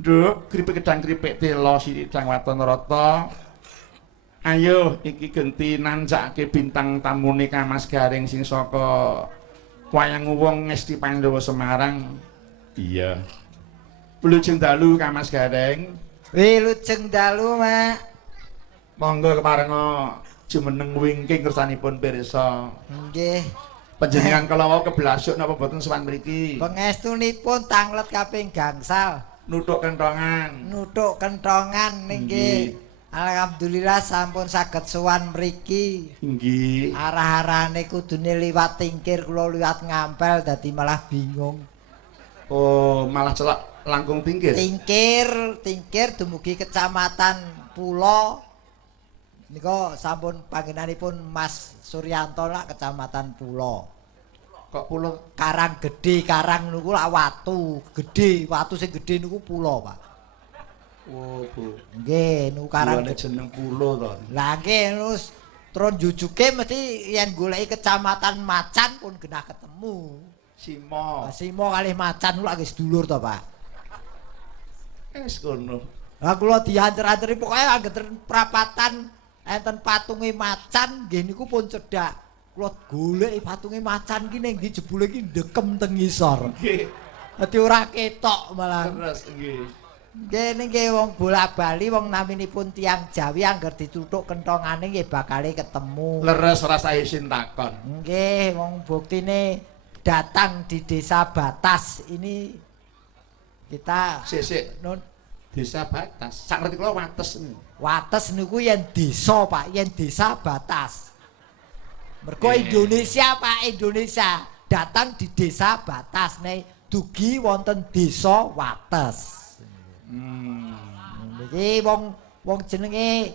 Nduk, kripik kedang kripik telo sithik Dang Watonarata. Ayo iki genti nanjakake bintang tamune Kamas Garing sing saka Wayang Wong Ngesti Pandhawa Semarang. Iya. Wilujeng dalu Kamas Garing. Wilujeng dalu, Mak. Monggo keparenga jumeneng wingking kersanipun pirsa. Nggih. Panjenengan kala wau kebelasuk napa boten sowan mriki? Pangestunipun tanglet kaping gangsal. Nuthuk kenthongan. Nuthuk kenthongan nggih. Alhamdulillah sampun saged sowan mriki. Nggih. Arah-arahane kudune liwat tingkir kula liwat ngampel dadi malah bingung. Oh, malah celak langkung tingkir. Tingkir dumugi kecamatan Pulo. Nika sampun panggenanipun Mas Suryanto lah kecamatan Pulo. Kok Pulo? Karang gedhe, karang niku lak watu, gedhe, watu sing gedhe niku Pulo, Pak. Oh, Bu. Nggih, niku karang jeneng Pulo to. Lah nggih terus jujuke mesti yen goleki kecamatan Macan pun genah ketemu. Simo. Simo kalih Macan niku lak sedulur to, Pak. Wis kono. Lah kula diancer-anceri pokoke anggeten prapatan enten patunge Macan nggih niku pun cedhak. Kula goleki patunge Macan ki ning ndi jebule ki ndekem teng ngisor. Nggih. Dadi ora ketok malah. Terus nggih. Nggih niki wong bola-bali wong naminipun tiyang Jawi angger dituthuk kenthongane nggih bakale ketemu. Leres rasa isin takon. Nggih wong buktine datang di desa batas ini kita Sik nun desa batas. Sak ngerti kula wates. Wates niku yen desa, Pak, yen desa batas. Mergo Indonesia, Pak, Indonesia datang di desa batas nek dugi wonten desa Wates. Iki wong jenenge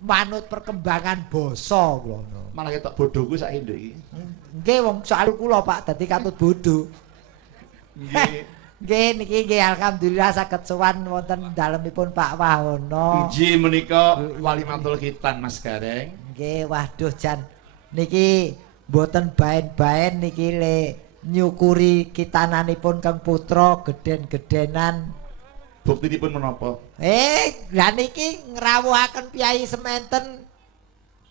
manut perkembangan basa kula. Malah ketok bodhoku saiki nduk iki. Nggih wong soal kula, Pak, dadi katut bodho. Nggih. Nggih niki nggih alhamdulillah saged sowan wonten dalemipun Pak Wahono. Inji menika wali mantul khitan Mas Gareng. Nggih waduh jan niki mboten baen-baen niki le nyukuri kitananipun Kang Putra geden-gedenan. Buktinipun menapa? Lah niki ngrawuhaken piyai semanten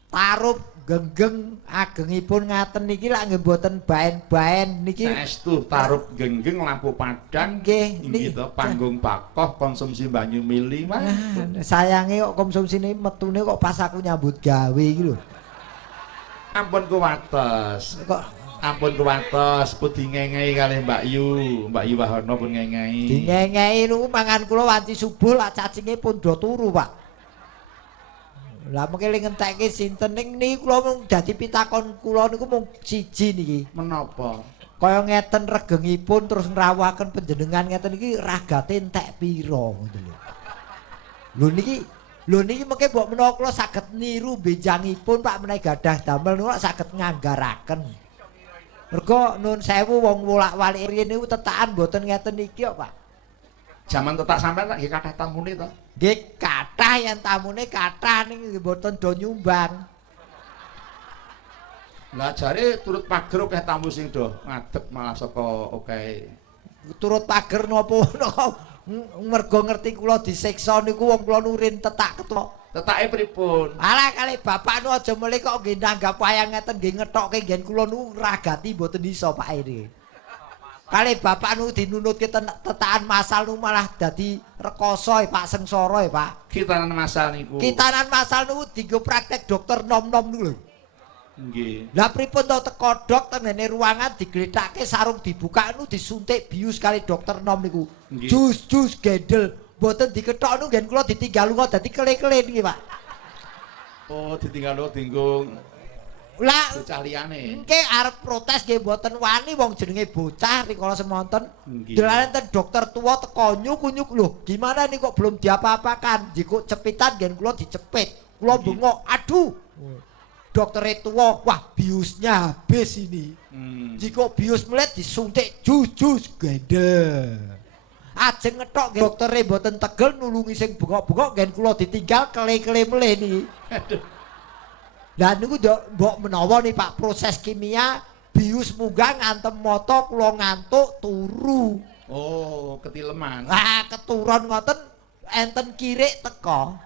tarup genggeng agengipun ngaten niki lak nggih mboten baen-baen niki. Saestu tarup genggeng lampu padang nggih to panggung pakoh konsumsi banyu mili mah. Sayange kok konsumsine metune kok pas aku nyambut gawe iki lho. Ampun kuwates. Kok ampun kuwates pun ngengei kalih Mbak Yu Wahono pun ngengei. Dingengei niku mangan kula wanci subuh lak cacinge pun do turu, Pak. Lah mengke ngentekke sinten ning niku kula mung dadi pitakon kula niku mung siji niki. Menapa? Kaya ngeten regengipun terus ngrawuhaken panjenengan ngeten iki ragate entek pira ngoten lho. Lho niki mengke mbok menawa kula saged niru benjangipun Pak menawi gadah damel niku saged nganggaraken. Mergo nun sewu wong wolak-walik riyen niku tetakan mboten ngeten iki kok, Pak. Jaman tetak sampean tak nggih kathah tamune to. Nggih kathah yen tamune kathah niki mboten do nyumbang. Lah jare turut pager akeh tamu sing do ngadeg malah saka okehe. Turut pager napa mergo ngerti kula disiksa niku wong kula nurin tetak ketok. Tetake pripun? Alah kalih bapak nu aja mele kok nggih nanggap wayang ngeten nggih ngethokke nggen kula nu ragati mboten iso Pak iki. Kalih bapak nu dinunutke tetakan masal nu malah dadi rekoso Pak sengsara Pak. Kitanan masal niku. Kitanan masal niku dienggo praktek dokter nom-nom niku lho. Nggih. Lah pripun to teko dok tengene ruangan diglethakke sarung dibuka nu disuntik bius kali dokter nom niku. Jus gendel. Mboten dikethok nu ngen kula ditinggal lunga dadi kele-kele niki, Pak. Oh, ditinggal lunga dinggo. Lah bocah liyane. Engke arep protes nggih mboten wani wong jenenge bocah rikala semonten. Delane ten dokter tua teko nyuk-nyuk lho. Gimana nih kok belum diapa-apakan? Jiko cepitan ngen kula dicepit. Kula bengok, aduh. Dokter tua, wah biusnya habis ini. Jiko bius melet disuntik jus gendel. Ajeng ngethok doktere mboten tegel nulungi sing bengok-bengok ngen kula ditinggal kele-kele meleh niki. Lah niku mbok menawa nih Pak proses kimia bius munggah ngantem moto kula ngantuk turu. Oh, ketileman. Ah, keturun ngoten enten kirik teka.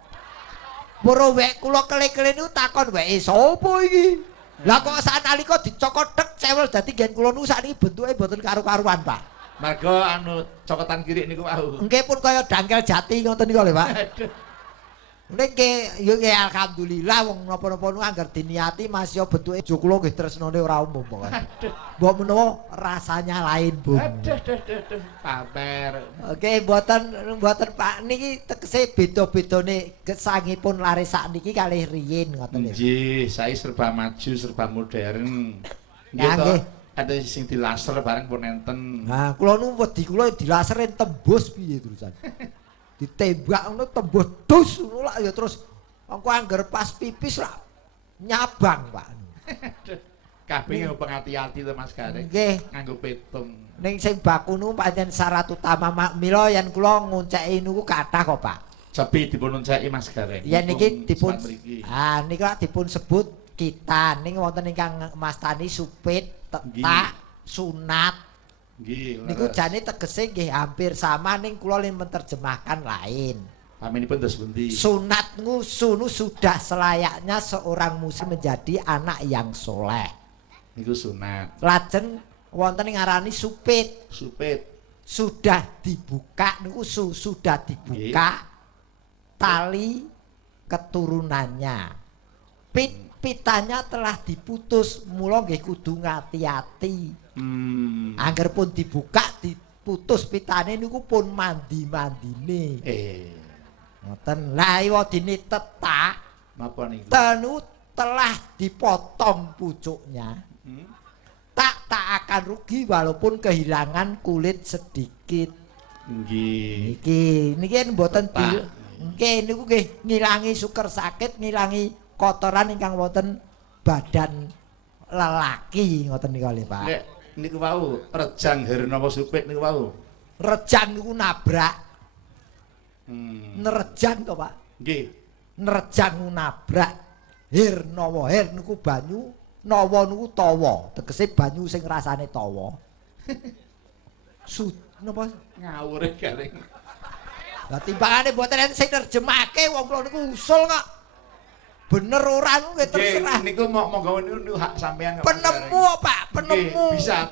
Para wek kula kele-kele niku takon weke sapa iki? Lah kok sanalika dicokot tek cewel dadi gen kula niku sakniki bentuke mboten karo-karuan, Pak. Marga anu cokotan kirik niku wau. Nggih pun kaya dangkel jati ngoten niku lho, Pak. Nek yo alhamdulillah wong napa-napa niku anggar diniati masya bentuke bojo kula nggih tresnane ora umum pokoke. Mbok menawa rasanya lain, Bung. Aduh, pamer. Oke, mboten Pak niki tegese beda-bedane gesangipun lare sakniki kalih riyin ngoten lho. Nggih, saya serba maju, serba modern. Ya, Nggih nggih. to. Ada sing dilaser bareng pun enten. Nah, kula nu wedi kula dilaserin tembus piye terusan. Ditembak ngono tembus dus ngono lak ya terus engko angger pas pipis lak nyabang, Pak. Kabeh nggo pengati-ati to Mas Gareng. Nggih. Nganggo petung. Ning sing baku nu pancen syarat utama mila yen kula ngonceki niku kathah kok, Pak. Sepi dipun onceki Mas Gareng. Ya niki dipun mriki. niki lak dipun sebut kita ning wonten ingkang mastani supit, tetak, sunat. Nggih. Niku jane tegese nggih hampir sama ning kula len menerjemahkan lain. Paminipun dos pundi? Sunat niku sunu sudah selayaknya seorang muslim menjadi anak yang soleh. Niku sunat. Lajeng wonten ing ngarani supit. Supit. Sudah dibuka niku sudah dibuka tali keturunannya. Pitanya telah diputus, mula nggih kudu ngati-ati. Angger pun dibuka diputus pitane niku pun mandi-mandine. Ngoten. Lah iwadine tetak Napa niku? tenu telah dipotong pucuknya. Tak akan rugi walaupun kehilangan kulit sedikit. Nggih. Niki mboten Tetak. nggih niku nggih ngilangi suker sakit, ngilangi kotoran ingkang wonten badan lelaki ngoten niku lho, Pak. Nek niku wau rejang Hernawa Supit niku wau. Rejang niku nabrak. Nerejang to, Pak. Nggih. Nerejang nabrak. Hernawa, her niku banyu, nawa niku tawa. Tegese banyu sing rasane tawa. Napa Ngawur Gareng. lah timbangane mboten enten sing nerjemahke wong kula niku usul kok. Bener ora niku nggih terserah. Niku monggo niku hak sampean kok. Penemu, Pak, penemu. Bisa.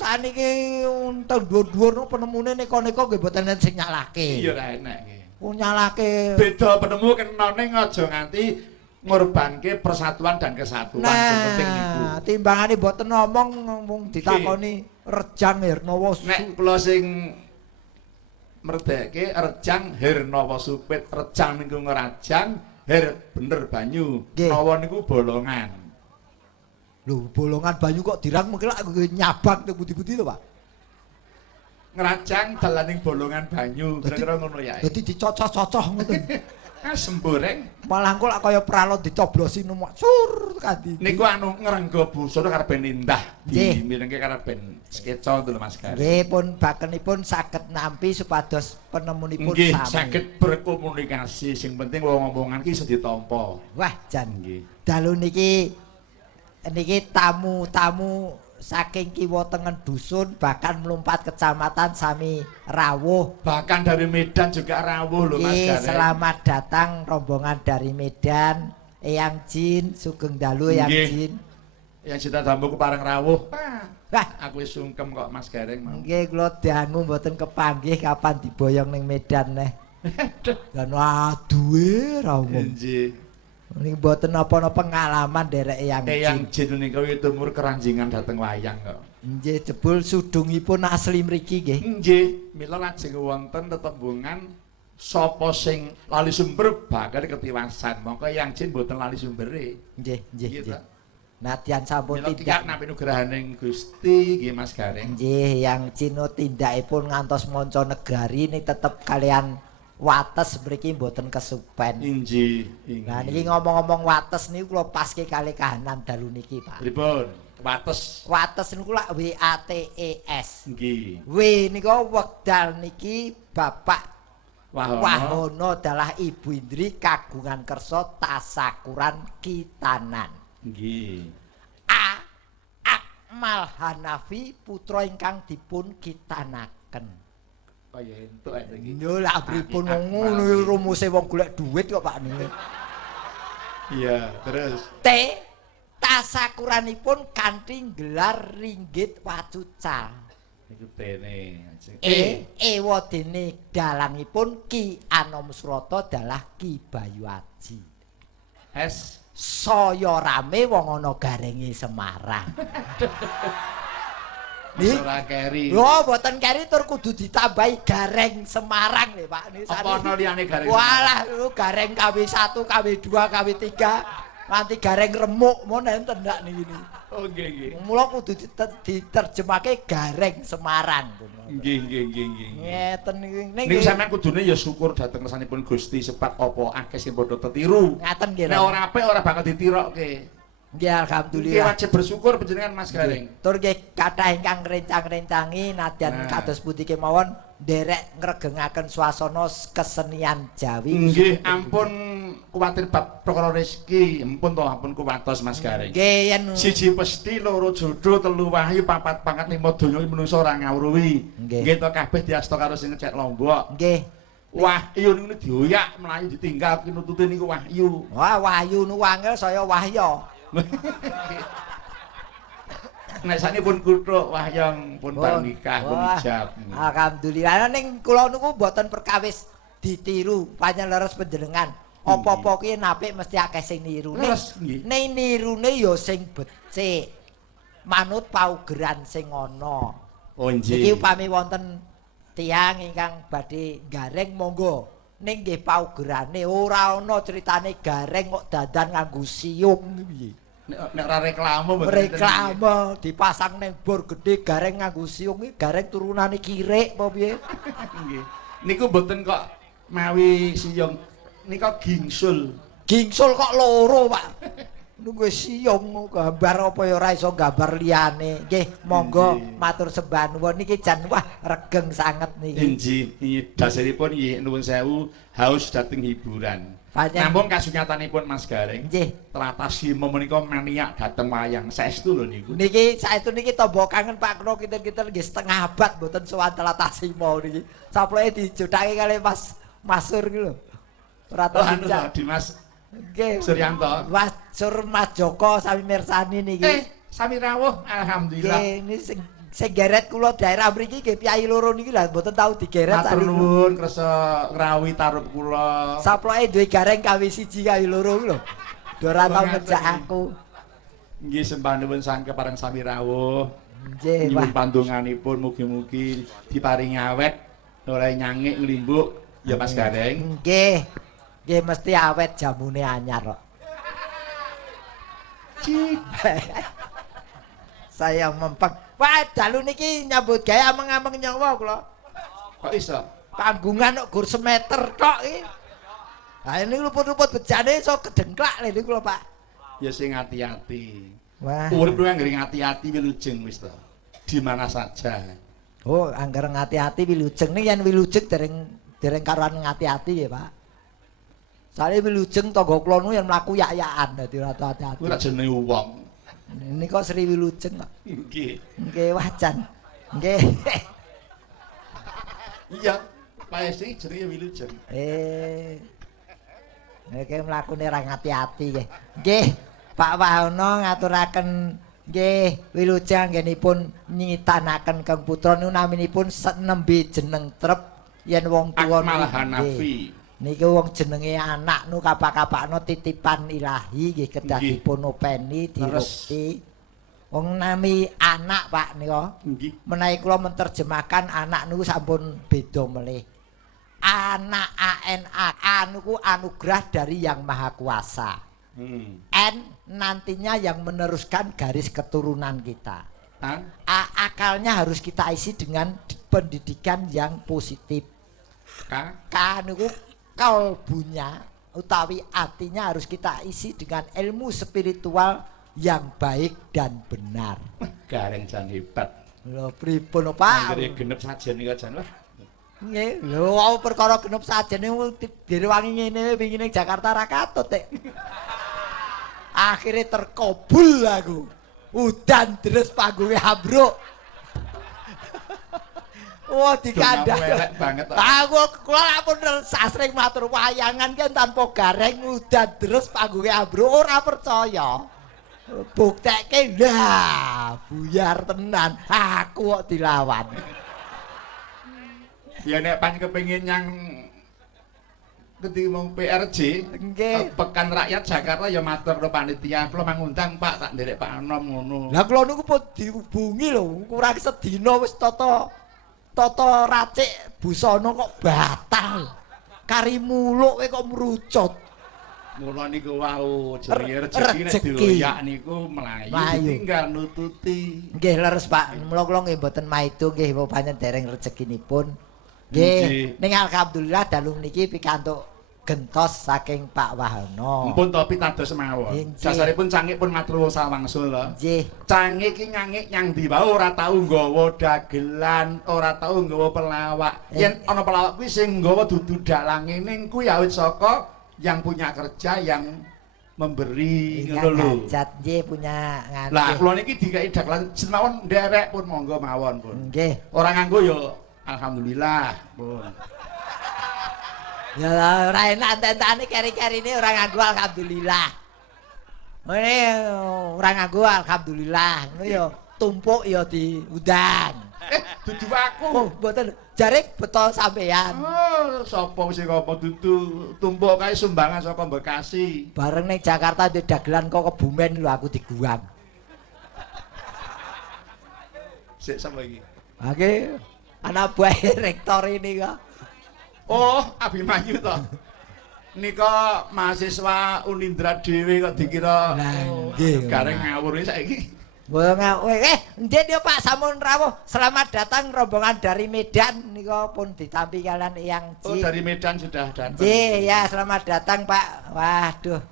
Saniki untung dhuwur-dhuwur penemune neka-neka nggih mboten enten sing nyalahke. Iya ra enak nggih. Nyalahke. Beda penemu kenane aja nganti ngorbanke persatuan dan kesatuan sing penting niku. Timbangane mboten ngomong mung ditakoni rejang Hernawa Nek kula sing merdeke rejang Hernawa Supit, rejang niku ngerajang, her bener banyu. Nawa niku bolongan. Lho, bolongan banyu kok dirang mengki lak nyabang teng pundi-pundi to, Pak? Ngerajang dalaning bolongan banyu, kira-kira ngono ya. Dadi dicocok-cocok ngoten. Semboreng. Malah engko lak kaya pralon dicoblosi nuwak sur kanthi. Niku anu ngrengga busana karepe nindah Nggih. dimirengke karepe skeca to lho Mas Gar. Nggih pun bakenipun saged nampi supados penemunipun Nggih, sami. saged berkomunikasi sing penting wong-omongan ki iso ditampa. Wah, jan. Nggih. Dalu niki tamu-tamu saking kiwa tengen dusun bahkan melompat kecamatan sami rawuh. Bahkan dari Medan juga rawuh lho Mas Nggih, Gar. selamat datang rombongan dari Medan. Eyang Jin, Sugeng Dalu Eyang Nggih. Jin. Yang cita dambu ku parang rawuh. Wah, Aku wis sungkem kok Mas Gareng mau. nggih kula dangu mboten kepanggih kapan diboyong ning Medan neh. Dan aduh ra umum. Nggih. Niki mboten napa-napa pengalaman derek Eyang Eyang Jin. Jin niku tumur keranjingan dateng wayang kok. Nggih jebul sudungipun asli mriki nggih. Nggih, mila lajeng wonten tetembungan sapa sing lali sumber bakal ketiwasan. Mongko Eyang Jin mboten lali sumbere. Nggih, nggih, Nggih, nggih. Pak. Nadyan sampun Mila kikak tindak. nampi nugrahaning Gusti nggih Mas Gareng. Nggih, yang Cino tindakipun ngantos manca negari ini tetep kalian wates mriki mboten kesupen. Inji. Nah niki ngomong-ngomong wates niku kula paske kalih kahanan dalu niki, Pak. Pripun? Wates. Wates niku lak WATES. Nggih. W niku wekdal niki Bapak Wahono. Wahono adalah Ibu Indri kagungan kersa tasakuran kitanan. Nggih. Akmal Hanafi putra ingkang dipun kitanaken. Kaya entuk iki. Lho lah pripun ngono rumuse wong golek duit kok Pak niku. Iya, terus T tasakuranipun kanthi gelar ringgit wacuca. niku tene. Ewa dene dalangipun Ki Anom Surata dalah Ki Bayu Aji. S Saya rame wong ana garenge Semarang. ora keri. Lho mboten keri tur kudu ditambahi gareng Semarang lho Pak. Apa ana liyane gareng? Walah lho gareng KW1, KW2, KW3 nganti gareng remuk mon enten ndak niki. Oh nggih nggih. Mula kudu diterjemahke gareng Semarang. Nggih nggih nggih nggih. Ngeten niki. Niku sampeyan kudune ya syukur dhateng kersanipun Gusti sebab apa akeh sing padha tetiru. Ngaten nggih. Nek ora apik ora bakal ditirokke. Nggih Iki alhamdulillah. wajib bersyukur panjenengan Mas Gareng. Tur nggih kathah ingkang rencang-rencangi nadyan kados pundi kemawon nderek ngregengaken swasana kesenian Jawi. Nggih, ampun kuwatir bab perkara rezeki, ampun to, ampun kuwatos Mas Gareng. Nggih yen Siji pesti, loro jodoh, telu wahyu, papat pangkat, lima donya menungso ora ngawruhi. Nggih to kabeh diasta karo sing ngecek Lombok. nggih. Wahyu niku dioyak mlayu ditinggal kinutute niku wahyu. Wah wahyu nu wangel saya wahya. Nek sakniki pun kuthuk wahyang pun bar nikah pun ijab. Alhamdulillah ning kula niku mboten perkawis ditiru panjenengan panjenengan. Apa-apa kuwi napik mesti akeh sing niru. Ning nirune ya sing becik. Manut paugeran sing ana. Oh nggih. Iki upami wonten tiyang ingkang badhe gareng monggo. Ning nggih paugerane ora ana critane gareng kok dandan nganggo siung piye. Nek ora reklame mboten. Reklame dipasang ning bor gedhe gareng nganggo siung iki gareng turunane kirik apa piye? Nggih. Niku mboten kok mawi siyong. Nika gingsul. Gingsul kok loro, Pak. Nunggu siung gambar apa ya ora iso gambar liyane. Nggih, monggo matur sembah nuwun niki jan wah regeng sanget niki. Nggih, dasaripun nggih nuwun sewu haus dhateng hiburan. Namun kasunyatanipun Mas Gareng. Nggih. Tratashima menika maniak dhateng wayang saestu lho niku. Niki saestu niki tamba kangen Pak Kro kinten-kinten nggih setengah abad mboten sowan Tratashima niki. Saploke dijodhake kali Mas Masur iki lho. Tratashima Dimas nggih. Suryanto. Mas Sur Mas Joko sami mirsani niki. Sami rawuh alhamdulillah. Nggih, ini sing geret kula daerah mriki nggih piyai loro niki lha mboten tau digeret Matur nuwun kersa ngrawuhi tarup kula. Saploke duwe gareng KW 1 KW 2 lho. Ora tau ngejak aku. Nggih sembah nuwun sangke pareng sami rawuh. Nggih, nyuwun pandonganipun mugi-mugi diparingi awet oleh nyangik nglimbuk ya Mas Gareng. Nggih. Nggih mesti awet jamune anyar kok. Saya mempeng. Wah, dalu niki nyambut gawe ameng-ameng nyawa kula. Kok iso? Panggungan kok gur semeter tok iki. Lah ini luput-luput bejane iso kedengklak lho niku lho, Pak. Ya sing hati-hati. Wah. Urip kuwi anggere ngati-ati wilujeng wis to. Di mana saja. Oh, angger ngati-ati wilujeng ning yen wilujeng dereng karuan ngati-ati nggih, Pak. Sale wilujeng tangga kula nu yen mlaku yak-yakan dadi ora hati-hati. Kuwi ra jenenge wong. Nika Sri Wilujeng kok. Nggih. Nggih wajan. Nggih. Iya, paesti jenenge wilujeng. Niki mlakune ra ngati-ati nggih. Nggih, Pak Wahono ngaturaken nggih wilujeng anggenipun nyitanaken Kang Putra niku naminipun nembe jeneng trep yen wong tuwa Akmal Hanafi. Niki wong jenenge anak nu kapak-kapakno titipan ilahi nggih kedah dipun openi dirukti. Wong nami anak Pak nika. Nggih. Menawi kula menterjemahkan anak niku sampun beda melih. Anak ANA niku anugerah dari Yang Maha Kuasa. N nantinya yang meneruskan garis keturunan kita. Akalnya harus kita isi dengan pendidikan yang positif. K niku kalbunya utawi artinya harus kita isi dengan ilmu spiritual yang baik dan benar. Gareng jan hebat. Lho pripun Pak? Anggere genep sajen iki jan wah. Nggih, lho perkara genep sajen niku direwangi ngene wingi ning Jakarta ra katut, Tek. Akhire terkabul aku. udan terus panggunge ambruk. Wah dikandhang elek banget. Aku kula pun sasring matur wayangan kan tanpa gareng udan terus panggunge ambruk ora percaya. Buktekke lah buyar tenan aku kok dilawan. Ya nek pan kepengin nyang ketimbang PRJ nggih Pekan Rakyat Jakarta ya matur karo panitia kula mangundang Pak tak nderek Pak Anom ngono. Lah kula niku pun dihubungi lho kurang sedina wis tata racik busana kok batal. Kari muluk kok merucut. Mula niku wau jenenge rejeki nek dioyak niku mlayu tinggal nututi. Nggih leres Pak, mula kula nggih mboten maido nggih pancen dereng rezekinipun. Nggih, ning alhamdulillah dalu niki pikantuk gentos saking Pak Wahono. Mumpun to pitados mawon. Dasaripun cangik pun matur nuwun sawangsul lho. Nggih. Cangik iki nyangik nyang ndi wae ora tau nggawa dagelan, ora tau nggawa pelawak. Yen ana pelawak kuwi sing nggawa dudu dalange ning kuwi awit saka yang punya kerja yang memberi ngono lho. Hajat nggih punya ngene. Lah kula niki dikai dagelan mawon nderek pun monggo mawon pun. Nggih. Ora nganggo ya alhamdulillah pun. Ya ora enak entek-entekane keri-kerine ora nganggo alhamdulillah. Ngene ora nganggo alhamdulillah. Ngono ya tumpuk ya diundang. Dudu aku. Oh, mboten jare beto sampean. Oh, sapa sing apa dudu tumpuk kae sumbangan saka Bekasi. Bareng ning Jakarta ndek dagelan kok Kebumen lho aku diguang. Sik sapa iki? Oke. Anak buah rektor ini kok. Oh, Abimanyu to. Nika mahasiswa Unindra dhewe kok dikira nggih. Gareng ngawur saiki. Nggih yo Pak sampun rawuh. Selamat datang rombongan dari Medan nika pun ditampi kalian Eyang Ji. Oh, dari Medan sudah datang. Nggih, ya selamat datang Pak. Waduh.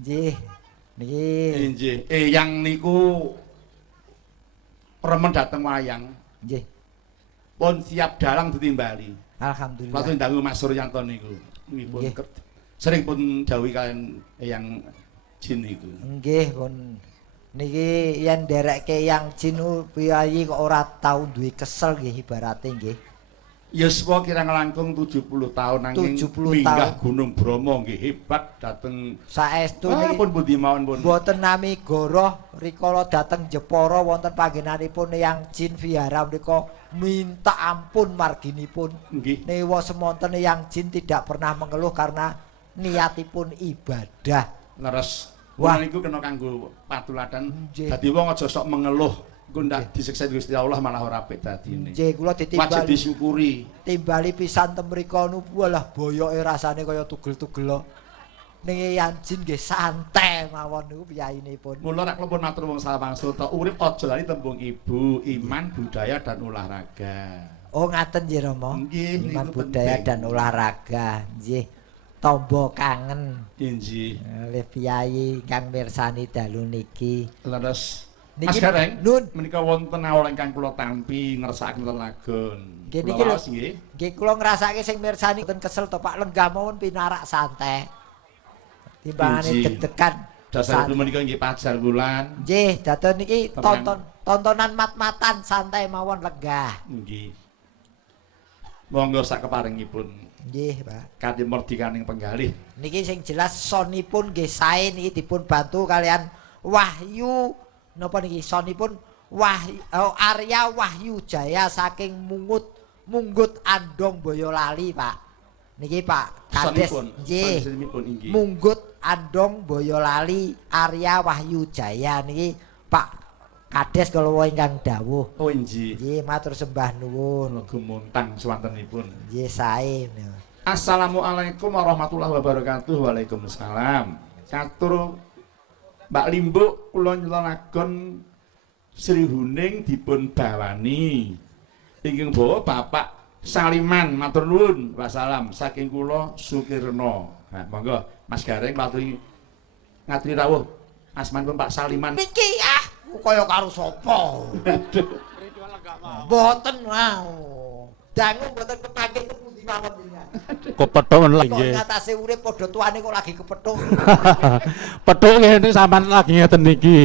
Nggih. Niki. Nggih. Eyang niku remen dateng wayang. Nggih. Pun siap dalang ditimbali. Alhamdulillah. Waktu dangu Mas Suryanto niku. Nggih pun sering pun dawuhi kalian Eyang Jin niku. Nggih pun niki yen nderekke Eyang Jin piyayi kok ora tau duwe kesel nggih ibarate nggih. Yuswa kira ngelangkung 70 tahun nanging minggah Gunung Bromo nggih hebat dateng saestu niki. Pun pundi mawon pun. Mboten nami goroh rikala dateng Jepara wonten panggenanipun Eyang Jin Vihara menika minta ampun marginipun. Nggih. Newa semonten Eyang Jin tidak pernah mengeluh karena niatipun ibadah. Leres. Wah niku kena kanggo patuladan. Dadi wong aja sok mengeluh. Engko ndak disiksa Gusti Allah malah ora apik dadine. Nggih, kula ditimbali. Wajib disyukuri. Timbali pisan tem mriku nu walah boyoke rasane kaya tugel-tugel. Ning Eyang Jin nggih santai mawon niku piyayinipun. Mula nek kula pun matur nuwun sawangsul ta urip aja lali tembung ibu, iman, budaya dan olahraga. Oh ngaten nggih Rama. Nggih, iman, budaya dan olahraga. Nggih. Tombo kangen. Nggih. Oleh piyayi kang mirsani dalu niki. Leres. Niki Mas Gareng, nun menika wonten awal ingkang kula tampi ngersakaken lelagon. Nggih niki lho. Nggih kula ngrasake sing mirsani mboten kesel to Pak lenggah mawon pinarak santai. Timbangane deg-degan. Dasaripun menika nggih pajar wulan. Nggih, dados niki tontonan mat-matan santai mawon lenggah. Nggih. Monggo sak keparingipun. Nggih, Pak. Kanthi merdikaning penggalih. Niki sing jelas sonipun nggih sae niki dipun bantu kalian Wahyu napa niki sonipun Arya Wahyu Jaya saking Munggut Andong Boyolali, Pak. Niki Pak Kades nggih. Munggut Andong Boyolali Arya Wahyu Jaya niki Pak Kades kula ingkang dawuh. Oh nggih. Nggih, matur sembah nuwun. Gumuntang swantenipun. Nggih sae. Assalamualaikum warahmatullahi wabarakatuh. Waalaikumsalam. Catur Mbak Limbuk kula nyuwunaken Sri Huning dipun bawani. Inggih bawa Bapak Saliman matur nuwun. Wassalam saking kula Sukirna. Nah, monggo Mas Gareng maturi ngaturi rawuh asmanipun Pak Saliman. Niki kaya karo sapa? Mboten mau. Dangu mboten kepake kepundi mawon jenengan. Kepethuk lagi nggih. Kok ngatasi urip padha tuane kok lagi kepethuk. Pethuk ngene sampean lagi ngeten niki.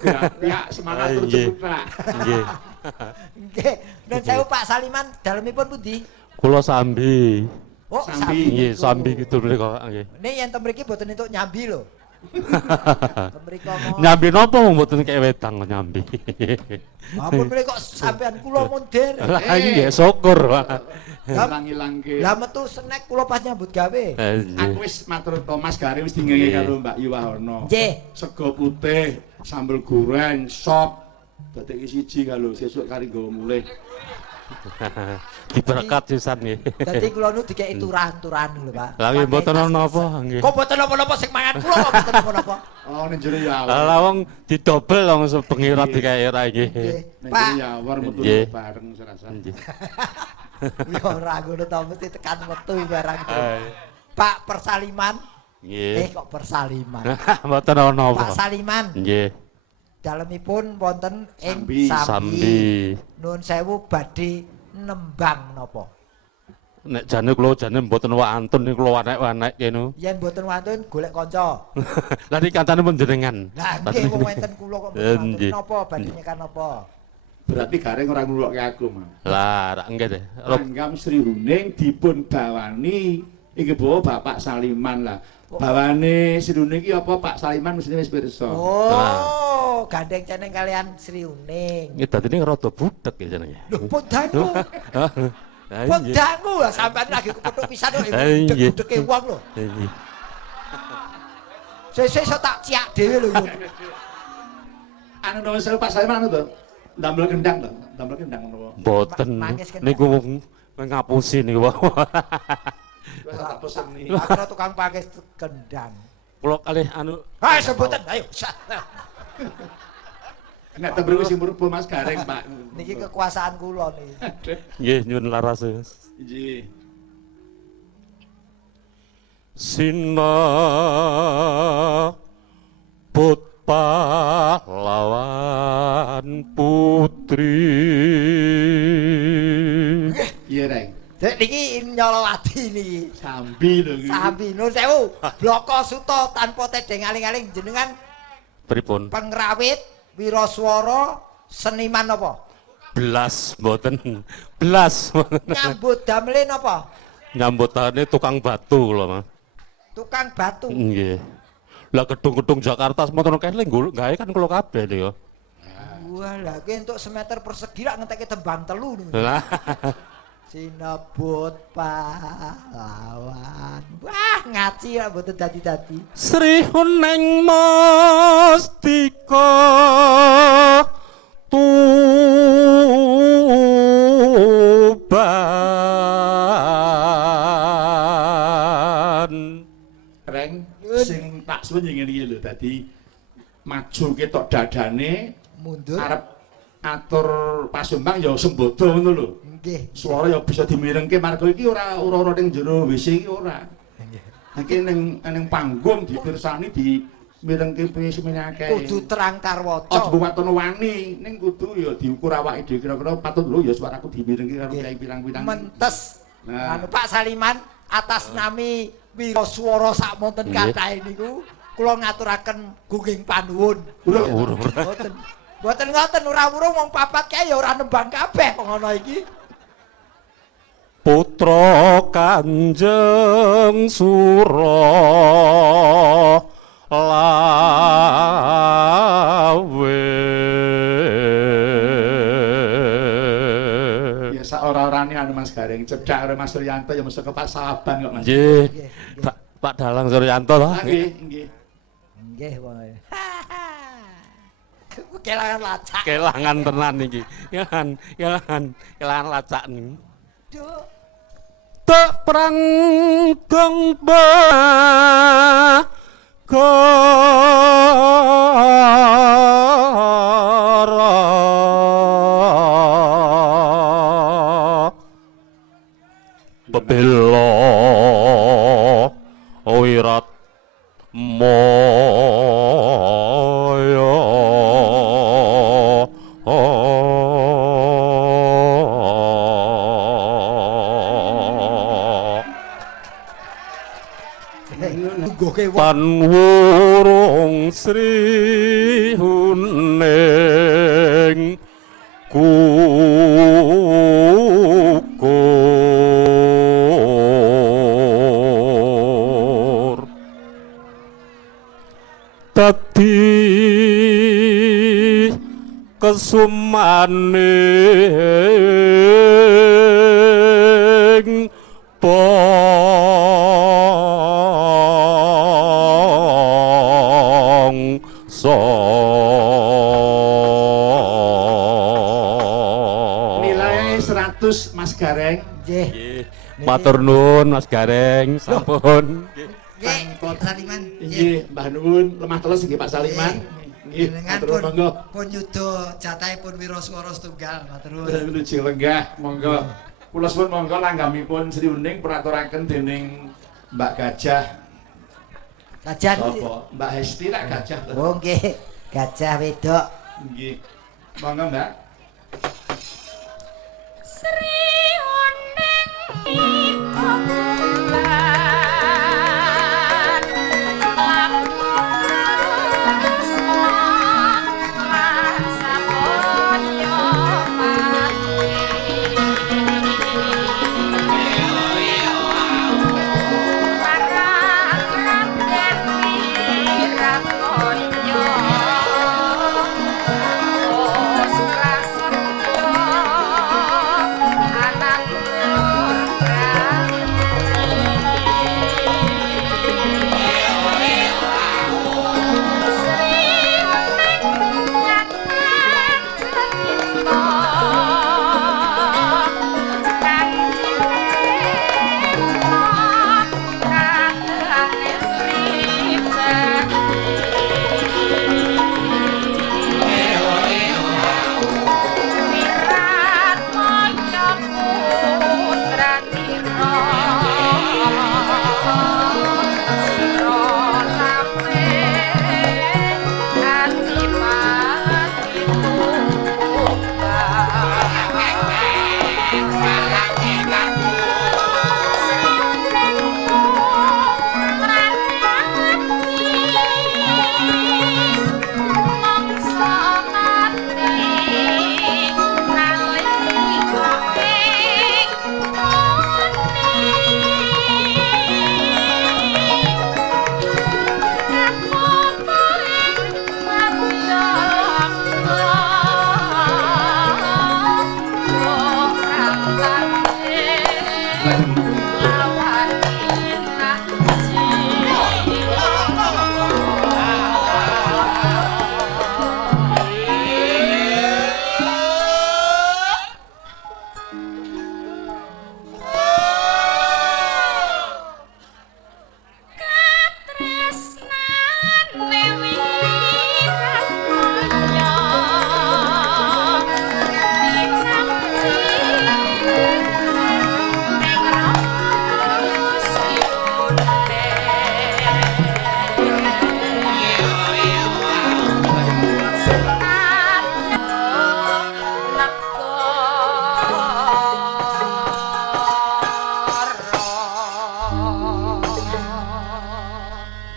Pihak semangat tur Nggih. jemput Pak. Nggih. Nggih. Nun sewu Pak Saliman, dalemipun pundi? Kula sambi. Oh, Sambi. Nggih, sambi kidul mriku nggih. Ini yang mriki boten entuk nyambi lho. Mriko mau. Nyambi napa wong mboten kek wedang kok nyambi. Ampun mriko sampean kula mundur. Lah nggih syukur, Pak. Ilang-ilangke. Lah metu snack kula pas nyambut gawe. Aku wis matur Thomas Gare wis dingenge karo Mbak Yuwono. Nggih. Sego putih, sambel goreng, sop. Dadek siji kalau sesuk kari nggawa mulih. Diberkat sisan nggih. Dadi kula nu dikeki turan-turan lho, Pak. Lah nggih mboten ana napa nggih. Kok mboten napa-napa sing mangan kula kok mboten napa-napa. Oh ning jero ya. Lah wong didobel wong sebengi ra dikei ra nggih. Nggih. Ning Pak, jero ya war metu Nggih. bareng serasa. Nggih. ya ora ngono to mesti tekan metu barang. Hai. Pak Persaliman. Nggih. Kok Persaliman. Mboten ana napa. Pak Saliman. Nggih. Dalemipun wonten ing Sambi. Sambi. Nun sewu badhe nembang napa? Nek jane kula jane mboten wantun niku kula wanek-wanek kene. Yen mboten wantun golek kanca. Lah niki kancane pun jenengan. Lah nggih wong wonten kula kok mboten wantun Nggih. napa badhe nyekan napa? Berarti Gareng ora nglulokke aku, Mas. Lah, rak nggih teh. Ranggam Sri Huning dipun bawani iki bawa Bapak Saliman lah. Bawane Sri Huning iki apa Pak Saliman mesti wis pirsa. Oh, gandeng ceneng kalian Sri Uning. Iki dadine rada budhek ya jenenge. Lho, podangu. Lah nggih. Podangu lah sampean lagi kepethuk pisan kok Nggih. budek-budeke wong lho. Nggih. Sesuk iso tak ciak dhewe lho. Anu nomor sewu Pak Saliman anu to. Ndamel kendang to. Ndamel kendang ngono. Mboten. Mangis kendang. Niku wong ngapusi niku. Wis tak peseni. Aku tukang pakis kendang. Kula kalih anu Ayo sebutan, ayo. Nek tembruk sing murba Mas Gareng, Pak. Niki kekuasaan kula niki. nggih nyuwun laras. Mas. Nggih. Sinaput pahlawan putri. Iya, Reng. Dek niki nyolowati niki. Sambi lho iki. Sambi nun sewu. Bloko suto tanpa tedeng aling-aling jenengan Pripun? pengrawit, wiraswara, seniman apa? Belas mboten. Belas. Nyambut damele napa? Nyambutane tukang batu lho, Mas. Tukang batu. Nggih. Lah gedung-gedung Jakarta semono kene gawe kan kula kabeh lho ya. Wah, lah ki entuk semeter persegi lak ngentekke tembang telu niku. Lah Sinebut pahlawan. Wah, ngaci lah mboten dadi-dadi. Sri Huning Mustika Tuban. Reng sing tak suwun yen ngene iki lho dadi maju ketok dadane Mundur. arep atur pasumbang ya sembodo ngono lho. Nggih. Suara ya bisa dimirengke marga iki ora ning jero WC iki ora. Iki ning panggung dipirsani dimirengke semene akeh. Kudu terang karwaca. Aja watono wani, ning kudu ya diukur awake dhewe kira-kira patut lho ya suaraku dimirengke karo kiai pirang-pirang. Mentes. Nah. Anu Pak Saliman atas nami wiraswara sakmonten Nggih. kathah niku kula ngaturaken gunging panuwun. Urung. Mboten. Mboten ngoten ora urung wong papat kae ya ora nembang kabeh kok ngono iki. Putra Kanjeng Suralawe. Ya sak ora-orane anu Mas Gareng cedhak karo Mas Suryanto ya mesti kepak saban kok Mas. Nggih. Pak Dalang Suryanto to. Nggih, nggih. Nggih wae. Kelangan lacak. Kelangan tenan iki. Kelangan lacak niki. Duh. Tak perang dong bagara bebelo wirat moyo Tungguke wong. Panwurung Sri Huning dadi kesumaning bangsa. Nilai 100 Mas Gareng. Nggih. Matur nuwun Mas Gareng, sampun. Nggih, Pak Saliman. Nggih, Mbah nuwun, lemah telus nggih Pak Saliman. Nggih, Jenengan matur nuwun, monggo. pun nyuda jatahipun wiraswara setunggal, matur nuwun. Lucu lenggah, monggo. Kula suwun monggo langgamipun Sri Uning puraturaken dening Mbak Gajah. Gajah. Sapa? Mbak Hesti tak Gajah. Oh nggih, gajah wedok. Nggih. Monggo, Mbak. Sri Uning iko bulan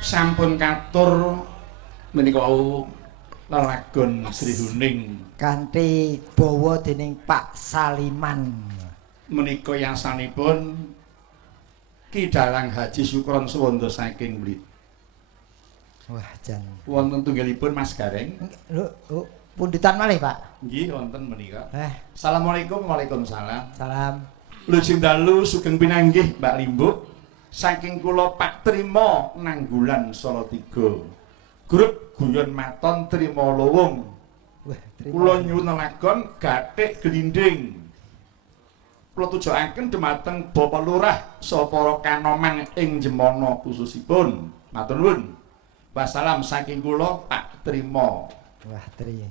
Sampun katur menika wau lelagon Sri Uning Kanthi bawa dening Pak Saliman. menika yasanipun Ki Dalang Haji Sukron Suwondo saking Blit. Wah, jan. Wonten tunggalipun Mas Gareng. Lho, pundutan malih, Pak. Nggih wonten menika. Assalamualaikum. Waalaikumsalam. Salam. Lujeng dalu sugeng pinanggih Mbak Limbuk. Saking kula Pak Trima Nanggulan Salatiga. Grup guyon maton Trima Lowong. Wah, Kula nyuwun lelagon Gathik Glinding. Kula tujuaken dhumateng Bapak Lurah saha para kanoman ing Jemana khususipun. Matur nuwun. Wassalam saking kula Pak Trima. Wah, Tri.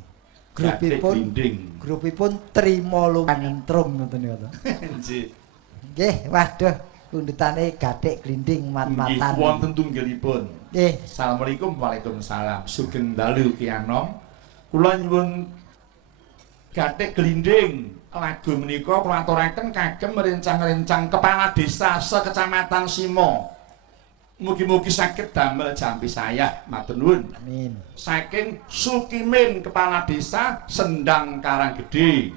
Grupipun Trima Lowong nentrum ngoten niku. nggih. Nggih, waduh, pundutane Gathik Glinding mat-matan. Nggih, wonten tunggalipun. Nggih. Assalamualaikum. Waalaikumsalam. Sugeng dalu Ki Anom. Kula nyuwun Gathik Glinding lagu menika kula aturaken kagem rencang-rencang kepala desa sekecamatan Simo. Mugi-mugi saged damel jampi sayah, matur nuwun. Amin. Saking Sukimin kepala desa Sendang Karanggede.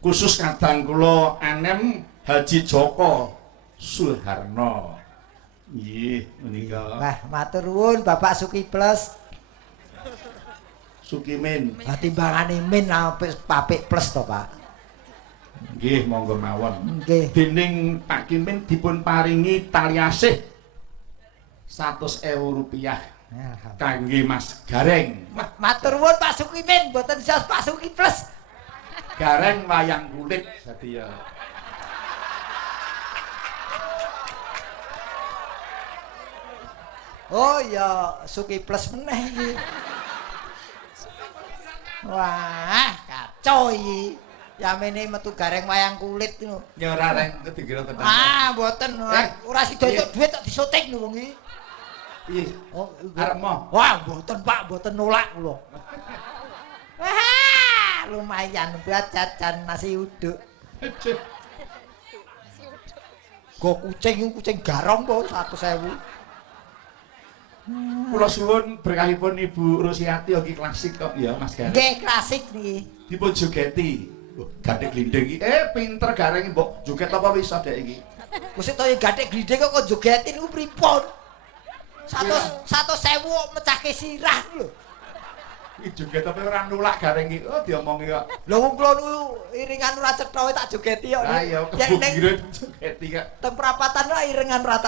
Khusus kadang kula anem Haji Joko Suharno. Nggih, menika. Wah, matur nuwun Bapak Suki Plus. Sukimin. Lah timbangane min apik plus to, Pak. Nggih, monggo mawon. Nggih. Dening Pak Kimin dipun paringi tali asih 100.000 rupiah kangge Mas Gareng. Matur nuwun Pak Suki min, mboten sias Pak Suki Plus. Gareng wayang kulit dadi ya. Oh ya, Suki Plus meneh iki. Wah, kacau iki. Yamene metu gareng wayang kulit ngono. Ya ora reng kedikira tenan. Ah, mboten. Ora sida entuk dhuwit tok disoting lho wong iki. Piye? Oh, arep mo. Wah, mboten Pak, mboten nolak kula. Wah, lumayan buat jajan nasi uduk. Go kucing garong po 100.000. Kula suwun berkahipun Ibu Rusiati iki klasik kok ya Mas Gareng. Nggih, klasik niki. Dipun jogeti. Gathik glinding iki. Pinter Gareng mbok joget apa wis dek iki? Kusik to gathik glinding kok jogetin niku pripun? 100.000 mecahke sirah lho. Iki joget apa ora nulak Gareng iki? Oh diomongi kok. Lho wong kula niku iringan ora cetha tak jogeti kok. Lah iya kebugiran jogeti kok. Teng perapatan kok iringan ora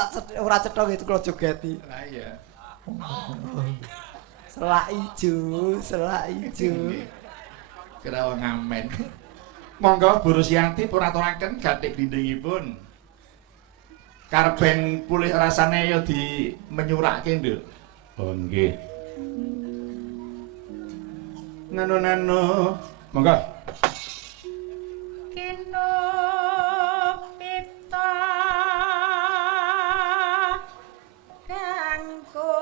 cetha gitu kula jogeti. Lah iya. Selak ijo. Kira wong ngamen. Monggo Bu Rusianti pun aturaken gathik glindingipun. Karben pulih rasane ya di menyurake, Nduk. Oh nggih. Nano. Monggo. Kino pita kanggo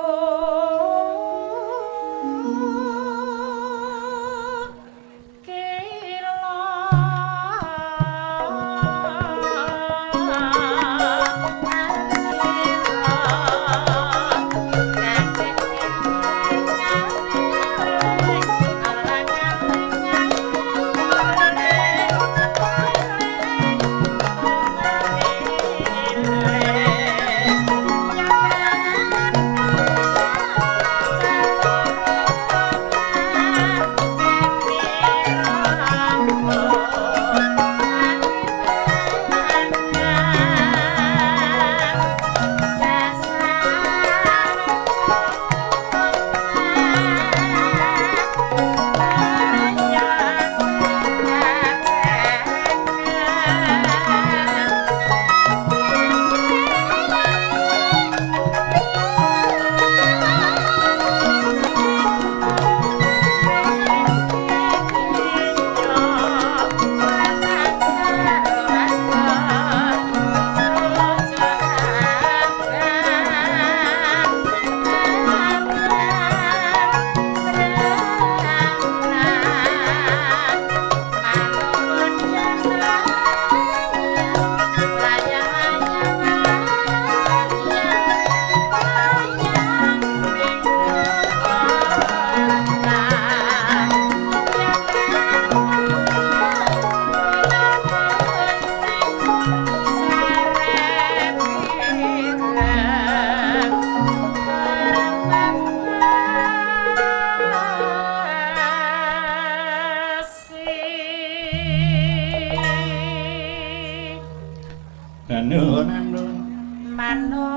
Mano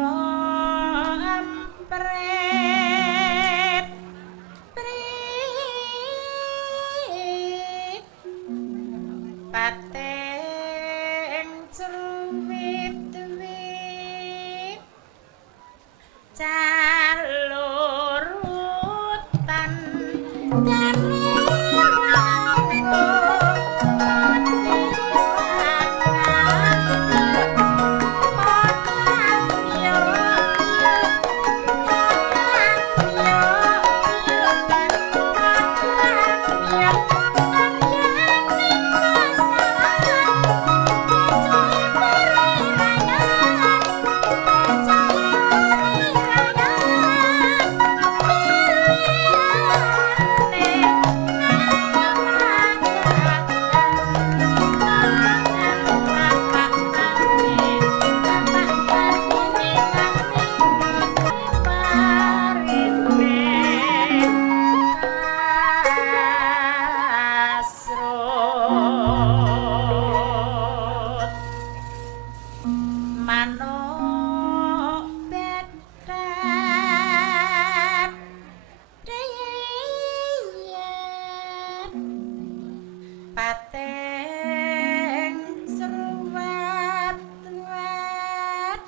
ampret prit pateng cuwit-wit calur hutan manuk betet diyet pateng seruwet-wet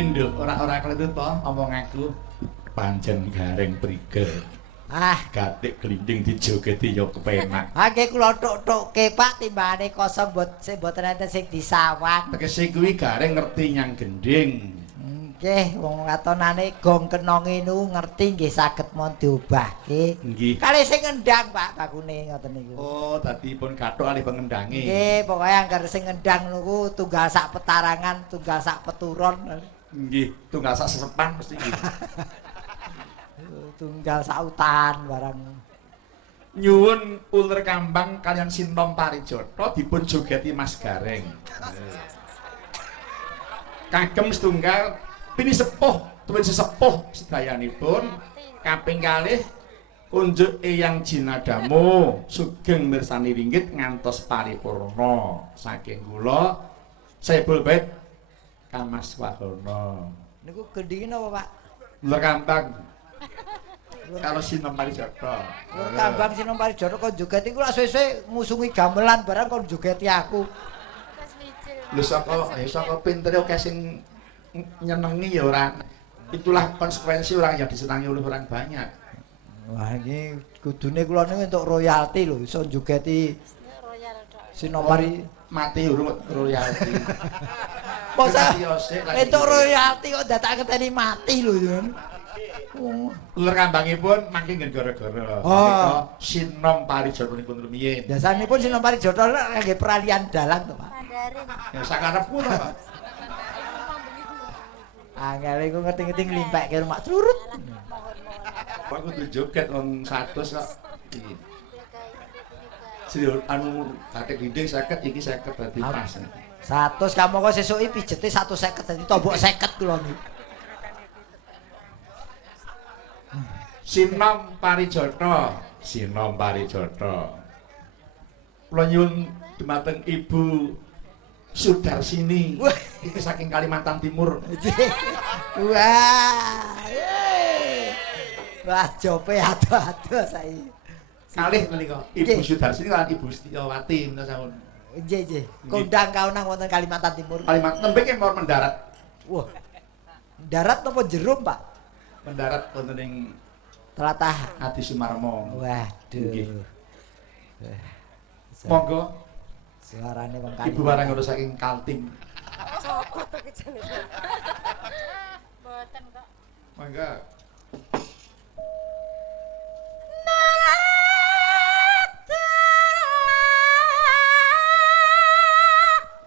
Nduk ora kletut to omong aku pancen gareng prigel. Gatik glinding dijogeti ya kepenak. Nggih kula tok-tokke Pak timbane kosong sing mboten enten sing disawang. Tegese kuwi gareng ngerti nyang gending. Nggih, wong katonane gong kenonge niku ngerti nggih saged mon diobahke. Nggih. Kalih sing ngendang Pak bakune ngoten niku. Oh, dadi pun kathok kalih pengendange. Nggih, pokoke anggar sing ngendang niku tunggal sak petarangan, tunggal sak peturon. Nggih, tunggal sak sesepan mesti nggih. Tunggal sautan barang. Nyuwun uler kambang kalian Sinom Parijata dipun jogeti Mas Gareng. Kagem setunggal pini sepuh tuwin sesepuh sedayanipun kaping kalih kunjuk Eyang Jinadamu sugeng mirsani ringgit ngantos paripurna saking kula Saebul Bait Kamas Wahono. Niku gendinge napa Pak? Uler kambang karo Sinom Parijata. Uler kambang Sinom Parijata kok jogeti kula suwe-suwe ngusungi gamelan barang kok jogeti aku. Lho saka pintere akeh sing nyenengi ya ora. Itulah konsekuensi orang yang disenangi oleh orang banyak. Wah ini kudune kula niku entuk royalti lho iso jogeti Sinomari mati urung royalti. Masa entuk royalti kok dadak ngeteni mati lho ya. Uler kambangipun mangke nggen gara-gara. Oh. Sinom Parijata nipun rumiyin. Biasanipun Sinom Parijata nggih peralihan dalang to, Pak. Ya sakarepku to, Pak. Angel iku ngerti-ngerti nglimpekke rumah trurut. Kok kudu joget wong 100 kok. Iki. Sri anu gatek dinding 50 iki 50 dadi pas. 100 kamu kok sesuki pijete 150 dadi tombok 50 kula niku. Sinom Parijata, Sinom Parijata. Kula nyuwun dumateng Ibu Sudarsini. Iki saking Kalimantan Timur. Wah. Wah, jope ado-ado saiki. Kalih menika Ibu Sudarsini lan Ibu Setiawati menika sampun. Nggih, nggih. Kondang kaunang wonten Kalimantan Timur. Kalimantan tembe kemawon mendarat. Wah. Darat napa jero, Pak? Mendarat wonten ing Tlatah Adi Sumarmo. Waduh. Monggo suarane wong Ibu barang ngono saking Kaltim. Mboten kok. Monggo.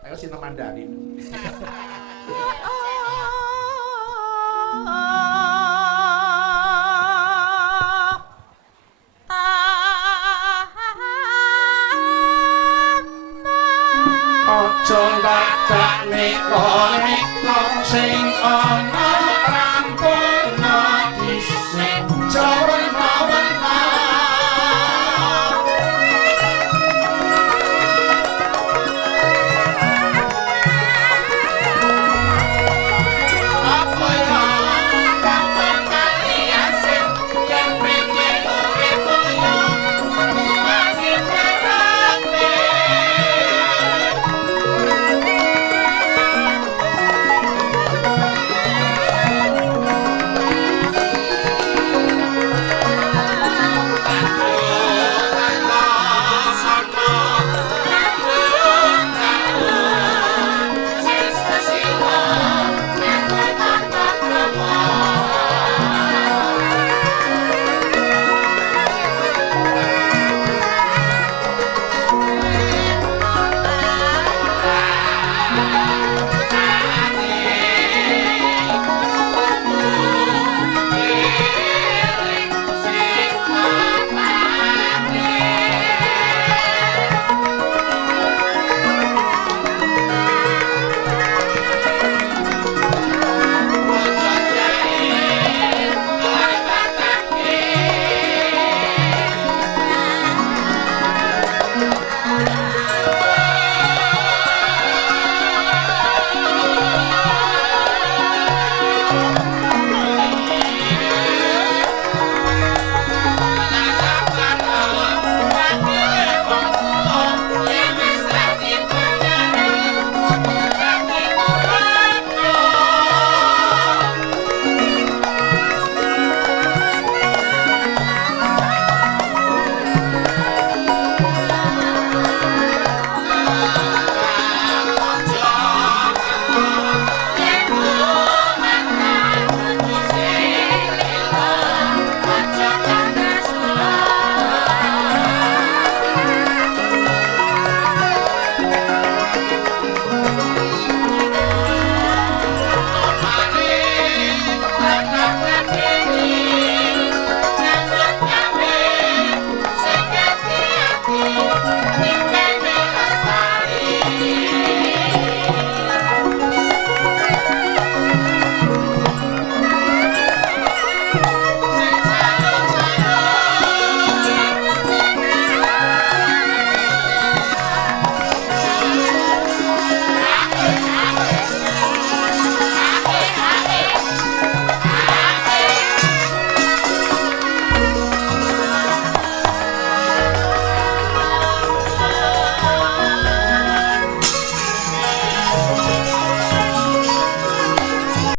Ayo Sinom Mandarin. Aja dadak nek sing ana rampung